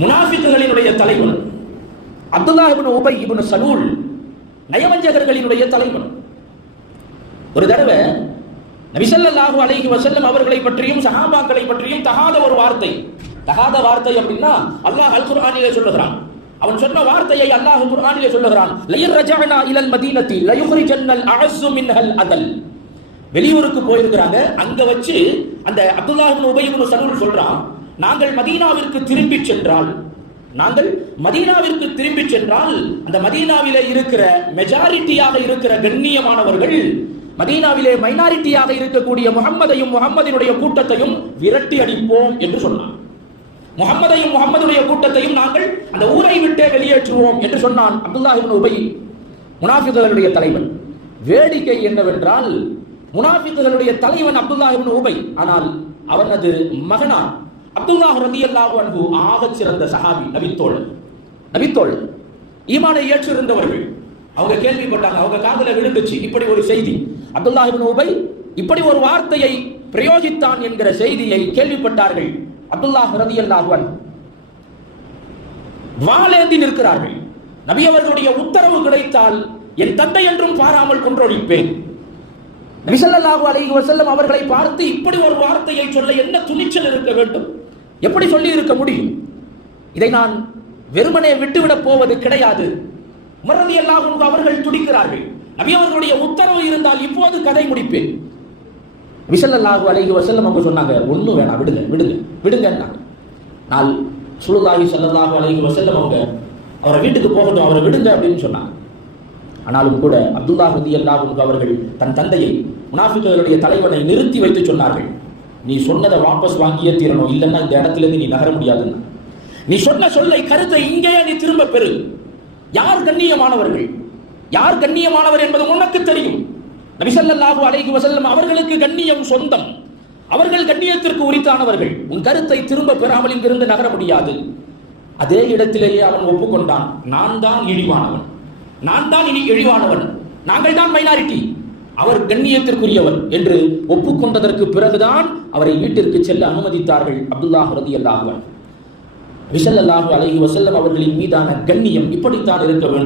முனாஃபிக்குகளினுடைய தலைவன். Abdullah Ubayy ibn Salul நயவஞ்சகர்களினுடைய தலைவன். ஒரு தடவை நபிசல்லாஹு அலைஹி வசல்லம் அவர்களை பற்றியும் சஹாபாக்களை பற்றியும் தகாத ஒரு வார்த்தை. தகாத வார்த்தை அப்படின்னா அல்லாஹ் அல் குர்ஆனிலே சொல்லுகிறான். அவன் சொன்ன வார்த்தையை அல்லாஹ் குர்ஆனிலே சொல்லுகிறான். லயர் ரஜஅனா இலல் மதீனத்தி லயுஹ்ரிஜன்னல் அஅஸ்ஸு மின்ஹல் அதல். வெளியூருக்கு போயிருக்கிறாங்க. அங்க வச்சு அந்த அப்துல்லாஹ் இப்னு உபை இப்னு சலூல் சொல்றான் நாங்கள் மதீனாவிற்கு திரும்பி சென்றால் நாங்கள் மதீனாவிற்கு திரும்பி சென்றால் அந்த மதீனாவிலே இருக்கிற மெஜாரிட்டியாக இருக்கிற கண்ணியமானவர்கள் மதீனாவிலே மைனாரிட்டியாக இருக்கக்கூடிய முகம்மதையும் முகம்மதினுடைய கூட்டத்தையும் விரட்டி அடிப்போம் என்று சொன்னான். முகம்மதையும் முகம்மதுடைய கூட்டத்தையும் நாங்கள் அந்த ஊரை விட்டே வெளியேற்றுவோம் என்று சொன்னான் அப்துல்லா உபை முனாஃபிக்குகளுடைய தலைவன். வேடிக்கை என்னவென்றால் முனாஃபிக்குகளுடைய தலைவன் அப்துல்லாஹிபின் உபை ஆனால் அவனது மகனார் அப்துல்லாஹ் ரலியல்லாஹு அன்பு ஆக சிறந்த சஹாபி நபித்தோழன். நபித்தோழன் ஈமானை ஏற்றிருந்தவர்கள். அவங்க கேள்விப்பட்டாங்க அவங்க காதல விழுந்துச்சு. இப்படி ஒரு செய்தி. அப்துல்லாஹ் உபை இப்படி ஒரு வார்த்தையை பிரயோகித்தான் என்கிற செய்தியை கேள்விப்பட்டார்கள். அப்துல்லாஹ் ரதி அல்லாஹுவன் வாழேந்தி நிற்கிறார்கள். நபி அவர்களுடைய உத்தரவு கிடைத்தால் என் தந்தை என்றும் பாராமல் கொன்றொழிப்பேன். நபிசல்லாஹு அலைஹி வஸல்லம் அவர்களை பார்த்து இப்படி ஒரு வார்த்தையை சொல்ல என்ன துணிச்சல் இருக்க வேண்டும்? எப்படி சொல்லி இருக்க முடியும்? இதை நான் வெறுமனே விட்டுவிடப் போவது கிடையாது. மறதி எல்லாம் அவர்கள் துடிக்கிறார்கள். நபி அவர்களுடைய உத்தரவு இருந்தால் இப்போது கதை முடிப்பேன். விசல்லல்லாஹு அழகி வஸல்லம் அவங்க சொன்னாங்க ஒன்றும் வேணாம் விடுங்க விடுங்க விடுங்கன்னாங்க. நாள் சுழுதாகி ஸல்லல்லாஹு அழகி வஸல்லம் அவங்க அவரை வீட்டுக்கு போகட்டும் அவரை விடுங்க அப்படின்னு சொன்னாங்க. ஆனாலும் கூட அப்துல்லா ஹதி அல்லாஹு அவர்கள் தன் தந்தையை முனாஃபிக்குகளுடைய தலைவனை நிறுத்தி வைத்து சொன்னார்கள். நீ சொன்னதை வாபஸ் வாங்கியே தீரணும். இல்லைன்னா இந்த இடத்துல இருந்து நீ நகர முடியாதுன்னு நீ சொன்ன சொல்லை கருத்தை இங்கேயே நீ திரும்ப பெறு. யார் கண்ணியமானவர்கள்? யார் கண்ணியமானவர் என்பது உனக்கு தெரியும். நபிசல்லாஹு அலைஹி வசல்லம் அவர்களுக்கு கண்ணியம் சொந்தம். அவர்கள் கண்ணியத்திற்கு உரித்தானவர்கள். உன் கருத்தை திரும்ப பெறாமல் இங்கிருந்து நகர முடியாது. அதே இடத்திலேயே அவன் ஒப்புக்கொண்டான். நான் தான் இழிவானவன். நான் தான் இனி இழிவானவன். நாங்கள் தான் மைனாரிட்டி அவர் கண்ணியத்திற்குரியவர் என்று ஒப்புக்கொண்டதற்கு பிறகுதான் அவரை வீட்டிற்கு செல்ல அனுமதித்தார்கள் அப்துல்லாஹ் ரதி அல்லாஹுவன் விசல் அல்லாஹு அலஹி வசல்லம் அவர்களின் மீதான கண்ணியம் இப்படித்தான் இருக்க வேண்டும்.